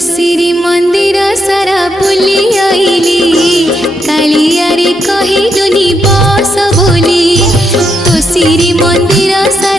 श्री मंदिर सारा बुली आईली कालिया रे कहिलुनी बस बोली तो श्री मंदिर सारा